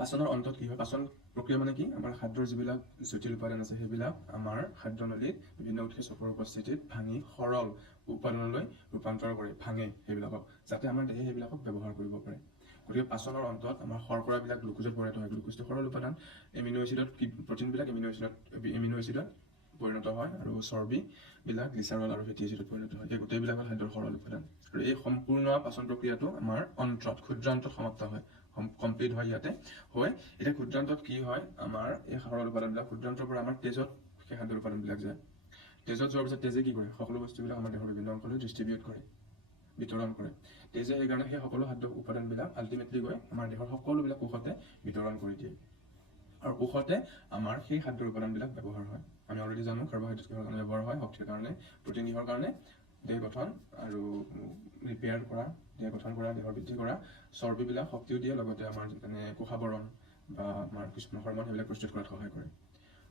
পাচনৰ অন্তত কি হয়, পাচন প্ৰক্ৰিয়া মানে কি, আমাৰ খাদ্যৰ যিবিলাক জটিল উপাদান আছে সেইবিলাক আমাৰ খাদ্যনলীত বিভিন্ন উৎসে চক্ৰৰ উপস্থিতিত ভাঙি সৰল উপাদানলৈ ৰূপান্তৰ কৰে, ভাঙে সেইবিলাকক, যাতে আমাৰ দেহে সেইবিলাকক ব্যৱহাৰ কৰিব পাৰে। গতিকে পাচনৰ অন্তত আমাৰ শৰ্কৰাবিলাক গ্লুকোজত পৰিণত হয়। গ্লুকোজটো সৰল উপাদান, এমিনো এচিডত প্ৰটিনবিলাক এমিনো এচিডত পৰিণত হয়, আৰু চৰ্বিবিলাক গ্লিচাৰল আৰু ফেটি এচিডত পৰিণত হয়। এই গোটেইবিলাক হ'ল খাদ্যৰ সৰল উপাদান। আৰু এই সম্পূৰ্ণ পাচন প্ৰক্ৰিয়াটো আমাৰ অন্তত ক্ষুদ্ৰান্তত সমাপ্ত হয়, কমপ্লিট হয় ইয়াতে হয়। এতিয়া ক্ষুদ্ৰান্তত কি হয়, আমাৰ এই সৰল উপাদানবিলাক ক্ষুদ্ৰান্তৰ পৰা আমাৰ তেজত সেই খাদ্যৰ উপাদানবিলাক যায়। তেজত যোৱাৰ পিছত তেজে কি কৰে, সকলো বস্তুবিলাক আমাৰ দেহৰ বিভিন্ন অংশলৈ ডিষ্ট্ৰিবিউট কৰে, বিতৰণ কৰে। তেজে সেইকাৰণে সেই সকলো খাদ্য উপাদানবিলাক আল্টিমেটলি গৈ আমাৰ দেহৰ সকলোবিলাক কোষতে বিতৰণ কৰি দিয়ে, আৰু কোষতে আমাৰ সেই খাদ্যৰ উপাদানবিলাক ব্যৱহাৰ হয়। আমি অলৰেডি জানো কাৰ্বহাইড্ৰেট কিহৰ কাৰণে ব্যৱহাৰ হয়, শক্তিৰ কাৰণে, প্ৰটিন কিহৰ কাৰণে, দেহ গঠন আৰু ৰিপেয়াৰ কৰা, দেহ গঠন কৰা, দেহৰ বৃদ্ধি কৰা, চৰ্বিবিলাক শক্তিও দিয়ে, লগতে আমাৰ যেনে কোষাবৰণ বা আমাৰ কিছুমান হৰমন সেইবিলাক প্ৰস্তুত কৰাত সহায় কৰে।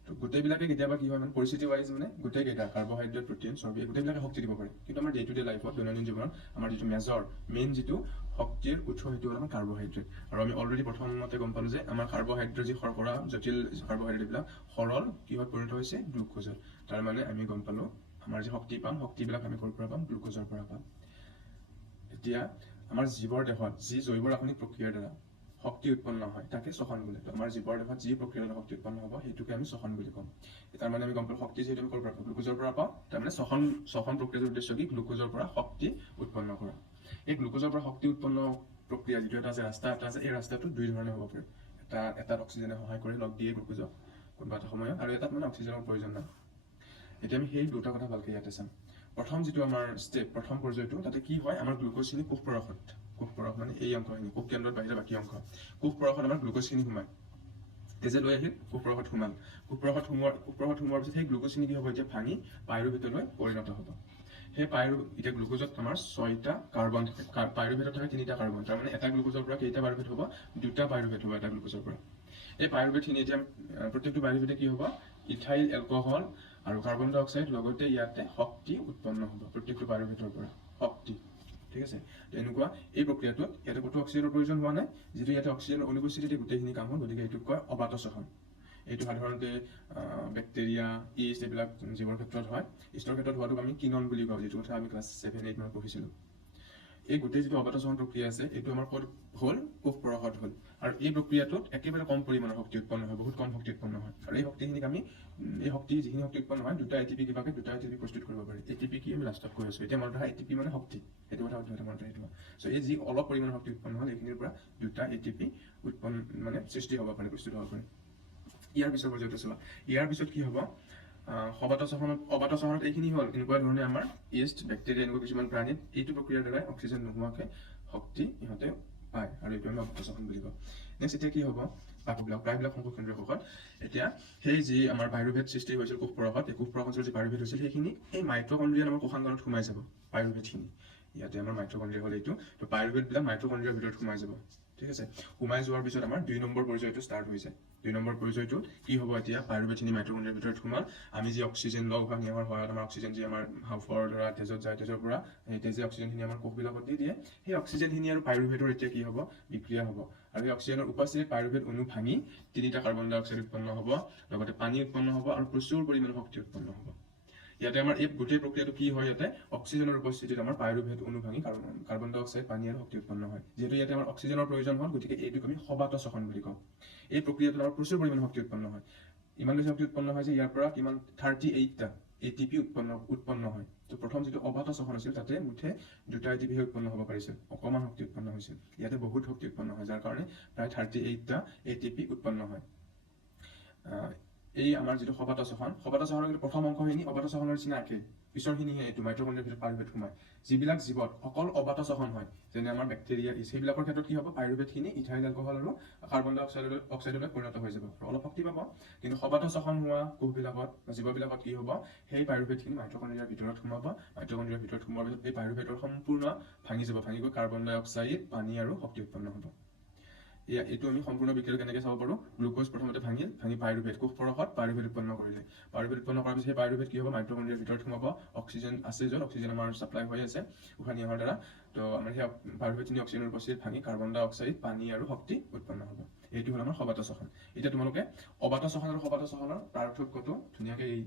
তো গোটেইবিলাকে কেতিয়াবা কি হয়, মানে পৰিস্থিতি ৱাইজ মানে গোটেইকেইটা কাৰ্বহাইড্ৰেট, প্ৰটিন, চৰ্বি গোটেইবিলাকে শক্তি দিব পাৰে, কিন্তু আমাৰ ডে টু ডে লাইফত, দৈনন্দিন জীৱনত আমাৰ যিটো মেইন যিটো শক্তিৰ উৎস সেইটো হ'ল আমাৰ কাৰ্বহাইড্ৰেট। আৰু আমি অলৰেডি প্ৰথমতে গম পালোঁ যে আমাৰ কাৰ্বহাইড্ৰেট যি শৰ্কৰা জটিল কাৰ্বহাইড্ৰেটবিলাক সৰল কিহত পৰিণত হৈছে, গ্লুকোজত। তাৰ মানে আমি গম পালোঁ আমাৰ যি শক্তি পাম, শক্তিবিলাক আমি ক'ৰ পৰা পাম, গ্লুকোজৰ পৰা পাম। এতিয়া আমাৰ জীৱৰ দেহত যি জৈৱ ৰাসায়নিক প্ৰক্ৰিয়াৰ দ্বাৰা শক্তি উৎপন্ন হয় তাকে শ্বসন বোলে। আমাৰ জীৱৰ দেহত যি প্ৰক্ৰিয়াৰ দ্বাৰা শক্তি উৎপন্ন হ'ব সেইটোকে আমি শ্বসন বুলি ক'ম। তাৰ মানে আমি গম পালোঁ শক্তি যিহেতু আমি ক'ৰ পৰা পাওঁ, গ্লুকোজৰ পৰা পাওঁ। তাৰমানে শ্বসন প্ৰক্ৰিয়াৰ উদ্দেশ্য কি, গ্লুকোজৰ পৰা শক্তি উৎপন্ন কৰা। এই গ্লুকোজৰ পৰা শক্তি উৎপন্ন প্ৰক্ৰিয়া যিটো এটা আছে, ৰাস্তা এটা আছে, এই ৰাস্তাটো দুই ধৰণে হ'ব পাৰে। এটাত অক্সিজেনে সহায় কৰি লগ দিয়ে গ্লুকোজক কোনোবা এটা সময়ত, আৰু এটাত মানে অক্সিজেনৰ প্ৰয়োজন নাই। এতিয়া আমি সেই দুটা কথা ভালকৈ ইয়াতে চাম। প্ৰথম যিটো আমাৰ প্ৰথম পৰ্যায়টো, তাতে কি হয়, আমাৰ গ্লুকোজখিনি কোষপৰশ মানে এই অংশখিনি, কোষ কেন্দ্ৰৰ বাহিৰে বাকী অংশ, কোষপৰশত আমাৰ গ্লুকোজখিনি সোমায়। তেজে লৈ আহিল, কোষপৰশত সোমাল, কোষপৰশত সোমোৱাৰ পিছত সেই গ্লুকোজখিনি কি হ'ব, এতিয়া ভাঙি পাইৰুভেটলৈ পৰিণত হ'ব। সেই এতিয়া গ্লুকোজত আমাৰ 6টা কাৰ্বন থাকে, পাইৰুভেটত থাকে 3টা কাৰ্বন। তাৰমানে এটা গ্লুকোজৰ পৰা কেইটা পাইৰুভেট হ'ব, 2টা পাইৰুভেট হ'ব এটা গ্লুকোজৰ পৰা। এই পাইৰুভেটখিনি এতিয়া প্ৰত্যেকটো পাইৰুভেটে কি হ'ব, ইথাইল এলকহল আৰু কাৰ্বন ডাই অক্সাইড, লগতে ইয়াতে শক্তি উৎপন্ন হ'ব প্ৰত্যেকটো পাইৰুভেটৰ পৰা, শক্তি। ঠিক আছে, তেনেকুৱা এই প্ৰক্ৰিয়াটোত ইয়াতে ক'তো অক্সিজেনৰ প্ৰয়োজন হোৱা নাই, যিটো ইয়াতে অক্সিজেনৰ অনুপস্থিতিতে গোটেইখিনি কাম হ'ল, গতিকে এইটোক কয় অবাত শ্বসন। এইটো সাধাৰণতে বেক্টেৰিয়া, ইষ্ট এইবিলাক জীৱৰ ক্ষেত্ৰত হয়। ইষ্টৰ ক্ষেত্ৰত হোৱাটোক আমি কিনন বুলি কওঁ, যিটো কথা আমি ক্লাছ 7-8 মানত পঢ়িছিলোঁ। এই গোটেই যিটো অবাত শ্বসন প্ৰক্ৰিয়া আছে, এইটো আমাৰ ক'ত হ'ল, কোষপৰশত হ'ল। আৰু এই প্ৰক্ৰিয়াটোত একেবাৰে কম পৰিমাণৰ শক্তি উৎপন্ন হয়, বহুত কম শক্তি উৎপন্ন হয়। আৰু এই শক্তিখিনিক আমি যিখিনি শক্তি উৎপন্ন হয়, 2টা ATP কিবাকে 2টা ATP প্ৰস্তুত কৰিব পাৰি। ATP কি আমি লাষ্টত কৈ আছোঁ, এতিয়া মনত ৰাখা ATP মানে শক্তি, সেইটো কথা মনত ৰাখিব। চ' এই যি অলপ পৰিমাণৰ শক্তি উৎপন্ন হ'ল, এইখিনিৰ পৰা 2টা ATP মানে সৃষ্টি হ'ব পাৰে, প্ৰস্তুত হ'ব পাৰে। ইয়াৰ পিছৰ পৰ্যায়টো চোৱা, ইয়াৰ পিছত কি হ'ব, অবাত শ্বসনত এইখিনি হ'ল, এনেকুৱা ধৰণে আমাৰ ইষ্ট, বেক্টেৰিয়া এনেকুৱা কিছুমান প্ৰাণীত এইটো প্ৰক্ৰিয়াৰ দ্বাৰাই অক্সিজেন নোহোৱাকৈ শক্তি ইহঁতে পায়, আৰু এইটো আমি অবাত শ্বসন বুলি কওঁ। নেক্সট এতিয়া কি হ'ব, প্ৰায়বিলাক সংকোষ কেন্দ্ৰীয় কোষত এতিয়া সেই যি আমাৰ পাইৰুভেট সৃষ্টি হৈছিল কোষপৰশত, এই কোষপৰশত যি পাইৰুভেট হৈছিল সেইখিনি এই মাইট্ৰকণ্ড্ৰিয়াৰ আমাৰ কোষাংগনত সোমাই যাব, পাইৰুভেটখিনি। ইয়াতে আমাৰ মাইট্ৰকণ্ড্ৰিয়া হ'ল এইটো, তো পাইৰুভেটবিলাক মাইট্ৰকণ্ড্ৰিয়াৰ ভিতৰত সোমাই যাব। ঠিক আছে, সোমাই যোৱাৰ পিছত আমাৰ 2 নম্বৰ পৰ্যায়টো ষ্টাৰ্ট হৈ যায়। 2 নম্বৰ পৰ্যায়টো কি হ'ব, এতিয়া পাইৰুভেটখিনি মাইট্ৰকণ্ড্ৰিয়াৰ ভিতৰত সোমাল, আমি যি অক্সিজেন লগ হোৱা নিয়মৰ সহায়ত আমাৰ অক্সিজেন যি আমাৰ হাঁওফাঁওৰ দ্বাৰা তেজত যায়, তেজৰ পৰা সেই তেজে অক্সিজেনখিনি আমাৰ কোষবিলাকত দি দিয়ে। সেই অক্সিজেনখিনি আৰু পাইৰুভেটৰ এতিয়া কি হ'ব, বিক্ৰিয়া হ'ব, আৰু এই অক্সিজেনৰ উপস্থিতিত পাইৰুভেট অণু ভাঙি 3টা কাৰ্বন ডাই অক্সাইড উৎপন্ন হ'ব, লগতে পানী উৎপন্ন হ'ব, আৰু প্ৰচুৰ পৰিমাণৰ শক্তি উৎপন্ন হ'ব। ইয়াতে আমাৰ এই গোটেই প্ৰক্ৰিয়াটো কি হয়, ইয়াতে অক্সিজেনৰ উপস্থিতিত আমাৰ পাইৰুভেট অণু ভাঙি কাৰ্বন ডাই অক্সাইড, পানী আৰু শক্তি উৎপন্ন হয়। যিহেতু ইয়াতে আমাৰ অক্সিজেনৰ প্ৰয়োজন হ'ল, গতিকে এইটোক আমি সবাত শ্বসন বুলি কওঁ। এই প্ৰক্ৰিয়াটোত আমাৰ প্ৰচুৰ পৰিমাণৰ শক্তি উৎপন্ন হয়, ইমান বেছি শক্তি উৎপন্ন হয় যে ইয়াৰ পৰা কিমান 38টা ATP উৎপন্ন হয়। তো প্ৰথম যিটো অবাত শ্বসন আছিল, তাতে মুঠে 2টা ATP উৎপন্ন হ'ব পাৰিছিল, অকণমান শক্তি উৎপন্ন হৈছিল। ইয়াতে বহুত শক্তি উৎপন্ন হয়, যাৰ কাৰণে প্ৰায় 38টা ATP উৎপন্ন হয়। এই আমাৰ যিটো সবাত শ্বসনৰ কিন্তু প্ৰথম অংশখিনি অবাত শ্বসনৰ নিচিনা একেই, পিছৰখিনিহে এইটো মাইট্ৰকণ্ড্ৰিয়াৰ ভিতৰত পাইৰুভেট সোমায়। যিবিলাক জীৱত অকল অবাত শ্বসন হয়, যেনে আমাৰ বেক্টেৰিয়া, সেইবিলাকৰ ক্ষেত্ৰত কি হ'ব, পাইৰুভেটখিনি ইথাইল এলকহল আৰু কাৰ্বন ডাই অক্সাইডলৈ পৰিণত হৈ যাব, অলপ শক্তি পাব। কিন্তু সবাত শ্বসন হোৱা কোষবিলাকত বা জীৱবিলাকত কি হ'ব, সেই পাইৰুভেটখিনি মাইট্ৰকণ্ড্ৰিয়াৰ ভিতৰত সোমাব। মাইট্ৰকণ্ড্ৰিয়াৰ ভিতৰত সোমোৱাৰ পিছত এই পাইৰুভেটৰ সম্পূৰ্ণ ভাঙি গৈ কাৰ্বন ডাই অক্সাইড, পানী আৰু শক্তি উৎপন্ন হ'ব। এইটো আমি সম্পূৰ্ণ বিক্ৰিয়া কেনেকৈ চাব পাৰোঁ, গ্লুকোজ প্ৰথমতে ভাঙি পাইৰুভেট, কোষপৰশত পাইৰুভেট উৎপন্ন কৰিলে। পাইৰুভেট উৎপন্ন কৰাৰ পিছত সেই পাইৰুভেট কি হ'ব, মাইট্ৰকণ্ড্ৰিয়াৰ ভিতৰত সোমাব, অক্সিজেন আছে য'ত অক্সিজেন আমাৰ ছাপ্লাই হৈ আছে উশাহ নিয়াৰ দ্বাৰা, তো আমাৰ সেই পাইৰুভেটখিনি অক্সিজেনৰ উপস্থিতিত ভাঙি কাৰ্বন ডাই অক্সাইড, পানী আৰু শক্তি উৎপন্ন হ'ব। এইটো এইটো হ'ল আমাৰ সবাত শ্বসন এতিয়া তোমালোকে অবাত শ্বসন আৰু সবাত শ্বসনৰ পাৰ্থক্যটো ধুনীয়াকৈ এই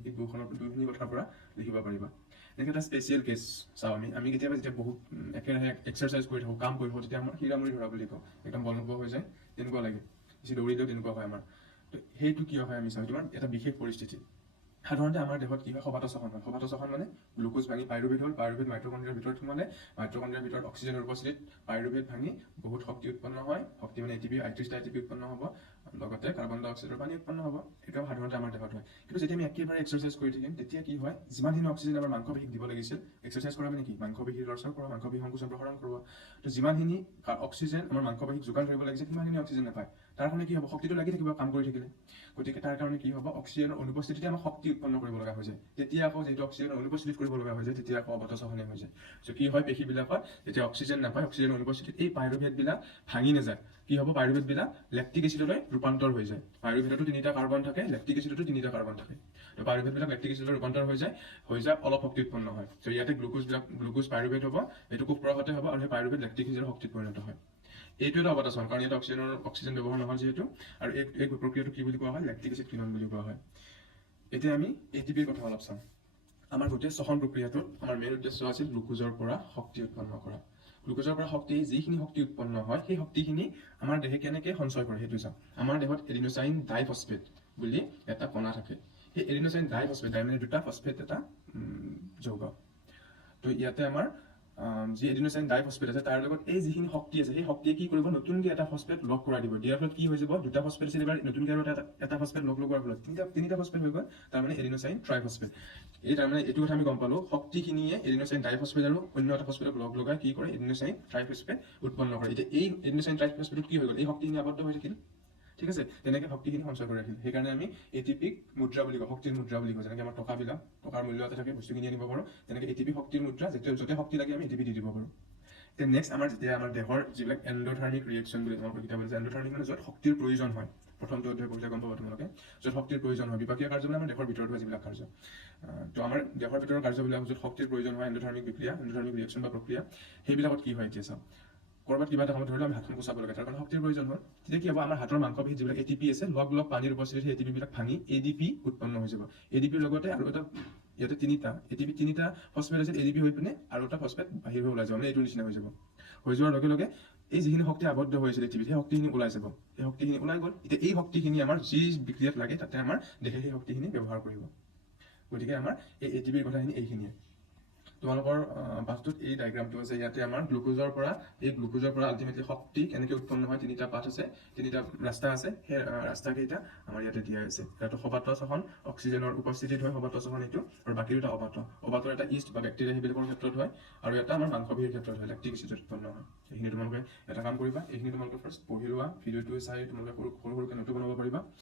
দুইখিনি কথাৰ পৰা লিখিব পাৰিবা এনেকৈ এটা স্পেচিয়েল কেছ চাওঁ আমি কেতিয়াবা যেতিয়া বহুত একেৰাহে এক্সাৰচাইজ কৰি থাকোঁ কাম কৰি থাকোঁ তেতিয়া আমাৰ শিৰামুৰি ধৰা বুলি কওঁ একদম বলনব হৈ যায় তেনেকুৱা লাগে বেছি দৌৰিলেও তেনেকুৱা হয় আমাৰ তো সেইটো কিয় হয় আমি চাওঁ তোমাৰ এটা বিশেষ পৰিস্থিতি সাধাৰণতে আমাৰ দেহত কি হয় সবাত শ্বসন হয় সবাত শ্বসন মানে গ্লুকোজ ভাঙি পাইৰুভেট হ'ল পাইৰুভেট মাইট্ৰকণ্ড্ৰিয়াৰ ভিতৰত সোমালে মাইট্ৰকণ্ড্ৰিয়াৰ ভিতৰত অক্সিজেনৰ উপস্থিতিত পাইৰুভেট ভাঙি বহুত শক্তি উৎপন্ন হয় শক্তি মানে এটিপি ৩৮টা এটিপি উৎপন্ন হ'ব লগতে কাৰ্বন ডাই অক্সাইডৰ পানী উৎপন্ন হ'ব এটাও সাধাৰণতে আমাৰ দেহত হয় কিন্তু যেতিয়া আমি একেবাৰে এক্সাৰচাইজ কৰি থাকিম তেতিয়া কি হয় যিমানখিনি অক্সিজেন আমাৰ মাংসপেশীক দিব লাগিছিল এক্সাৰচাইজ কৰা মানে কি মাংসপেশীৰ লৰচৰ কৰা মাংসপেশী সংকোচন প্ৰসাৰণ কৰোৱা তো যিমানখিনি অক্সিজেন আমাৰ মাংসপেশীক যোগান ধৰিব লাগিছিল সিমানখিনি অক্সিজেন নাপায় তাৰ কাৰণে কি হ'ব শক্তিটো লাগি থাকিব কাম কৰি থাকিলে গতিকে তাৰ কাৰণে কি হ'ব অক্সিজেনৰ অনুপস্থিতিতে আমাক শক্তি উৎপন্ন কৰিব লগা হৈ যায় তেতিয়া আকৌ যিহেতু অক্সিজেনৰ অনুপস্থিতিত কৰিব লগা হৈ যায় তেতিয়া আকৌ অবাত শ্বসনে হৈ যায় চ' কি হয় পেশীবিলাকত যেতিয়া অক্সিজেন নাপায় অক্সিজেনৰ অনুপস্থিতিত এই পাইৰুভেটবিলাক ভাঙি নাযায় কি হ'ব পাইৰুভেটবিলাক লেক্টিক এচিডলৈ ৰূপান্তৰ হৈ যায় পাইৰুভেটতো 3টা কাৰ্বন থাকে লেক্টিক এচিডতো 3টা কাৰ্বন থাকে তো পাইৰুভেটবিলাক লেক্টিক এচিডলৈ ৰূপান্তৰ হৈ যায় অলপ শক্তি উৎপন্ন হয় চ' ইয়াতে গ্লুকোজ পাইৰুভেট হ'ব এইটো কোষ প্ৰবাহতে হ'ব আৰু সেই পাইৰুভেট লেক্টিক এচিডৰ শক্তিত পৰিণত হয় এইটো এটা অবাত শ্বসন কাৰণ ইয়াত অক্সিজেন ব্যৱহাৰ নহয় যিহেতু আৰু এই প্ৰক্ৰিয়াটো কি বুলি কোৱা হয় লেক্টিক এচিড কিনন বুলি কোৱা হয় এতিয়া আমি এটিপিৰ কথা অলপ চাম আমাৰ গোটেই শ্বসন প্ৰক্ৰিয়াটোত আমাৰ মেইন উদ্দেশ্য আছিল গ্লুকোজৰ পৰা শক্তি উৎপন্ন কৰা গ্লুকোজৰ পৰা যিখিনি শক্তি উৎপন্ন হয় সেই শক্তিখিনি আমাৰ দেহে কেনেকৈ সঞ্চয় কৰে সেইটো চাওঁ আমাৰ দেহত এডিনোচাইন ডাইফস্ফেট বুলি এটা কণা থাকে সেই এডিনোচাইন ডাইফস্ফেট মানে দুটা ফস্ফেট এটা যৌগ তো ইয়াতে আমাৰ যি এডিনোচাইন ডাইফস্ফেট আছে তাৰ লগত এই যিখিনি শক্তি আছে সেই শক্তিয়ে কি কৰিব নতুনকৈ এটা ফস্ফেট লগ কৰাই দিব দিয়াৰ ফলত কি হৈ যাব দুটা ফস্ফেট আছিল এবাৰ নতুনকৈ আৰু এটা ফস্ফেট লগ লগোৱাৰ ফলত তিনিটা ফস্ফেট হৈ গ'ল তাৰমানে এডিনোচাইন ট্ৰাইফস্ফেট তাৰমানে এইটো কথা আমি গম পালোঁ শক্তিখিনিয়ে এডিনোচাইন ডাইফস্ফেট আৰু অন্য এটা ফস্ফেটক লগ লগাই কি কৰে এডিনোচাইন ট্ৰাইফস্ফেট উৎপন্ন কৰে এতিয়া এই এডিনোচাইন ট্ৰাইফস্ফেটত কি হৈ গ'ল এই শক্তিখিনি আবদ্ধ হৈ থাকিল ঠিক আছে তেনেকৈ শক্তিখিনি সঞ্চয় কৰি ৰাখিল সেইকাৰণে আমি এটিপিক মুদ্ৰা বুলি কওঁ শক্তিৰ মুদ্ৰা বুলি কওঁ যেনেকৈ আমাৰ টকাৰ মূল্য এটা থাকে বস্তু কিনি আনিব পাৰোঁ তেনেকৈ এটিপি শক্তিৰ মুদ্ৰা য'তে শক্তি লাগে আমি এটিপি দি দিব পাৰোঁ এতিয়া নেক্সট যেতিয়া আমাৰ দেহৰ যিবিলাক এণ্ডোথাৰ্মিক ৰিয়েকশ্যন বুলি তোমালোকৰ কিতাপত আছে এণ্ডোথাৰ্মিক মানে য'ত শক্তিৰ প্ৰয়োজন হয় প্ৰথমটো অধ্যায় পঢ়িলে গম পাবা তোমালোকে য'ত শক্তিৰ প্ৰয়োজন হয় বিপাকীয় কাৰ্য মানে আমাৰ দেহৰ ভিতৰত হোৱা যিবিলাক কাৰ্য তো আমাৰ দেহৰ ভিতৰৰ কাৰ্যবিলাক য'ত শক্তিৰ প্ৰয়োজন হয় এণ্ডোথাৰ্মিক ৰিয়েকশ্যন বা প্ৰক্ৰিয়া সেইবিলাকত কি হয় এতিয়া চাওঁ ক'ৰবাত কিবা এটা কামত ধৰি লওঁ আমি হাতখন কুচাব লাগে তাৰ কাৰণে শক্তিৰ প্ৰয়োজন হয় তেতিয়া কি হ'ব আমাৰ হাতৰ মাংসপেশী যিবিলাক এটিপি আছে লগ পানীৰ উপস্থিতিত সেই এটিপিবিলাক ভাঙি এডিপি উৎপন্ন হৈ যাব এডিপিৰ লগতে আৰু এটা ইয়াতে তিনিটা ফস্ফেট আছিল এডিপি হৈ পিনে আৰু এটা ফস্ফেট বাহিৰ হৈ ওলাই যাব মানে এইটো নিচিনা হৈ যাব হৈ যোৱাৰ লগে লগে এই যিখিনি শক্তি আবদ্ধ হৈ আছিল এটিপিত সেই শক্তিখিনি ওলাই যাব সেই শক্তিখিনি ওলাই গ'ল এতিয়া এই শক্তিখিনি আমাৰ যি বিক্ৰিয়াত লাগে তাতে আমাৰ দেহে সেই শক্তিখিনি ব্যৱহাৰ কৰিব গতিকে আমাৰ এই এটিপিৰ কথাখিনি এইখিনিয়ে তোমালোকৰ পাঠটোত এই ডায়েগ্ৰামটো আছে ইয়াতে আমাৰ গ্লুকোজৰ পৰা আল্টিমেটলি শক্তি কেনেকৈ উৎপন্ন হয় তিনিটা পাঠ আছে তিনিটা ৰাস্তা আছে সেই ৰাস্তাকেইটা আমাৰ ইয়াতে দিয়া আছে এটা সবাত শ্বসন অক্সিজেনৰ উপস্থিতিত হয় সবাত শ্বসন এইটো আৰু বাকী দুটা অবাতৰ এটা ইষ্ট বা বেক্টেৰিয়া সেইবিলাকৰ ক্ষেত্ৰত হয় আৰু এটা আমাৰ মাংসপেশীৰ ক্ষেত্ৰত হয় লেক্টিক এচিডত উৎপন্ন হয় এইখিনি তোমালোকে এটা কাম কৰিবা এইখিনি তোমালোকে ফাৰ্ষ্ট পঢ়ি লোৱা ভিডিঅ'টো চাই তোমালোকে সৰুকৈ নোটো বনাব পাৰিবা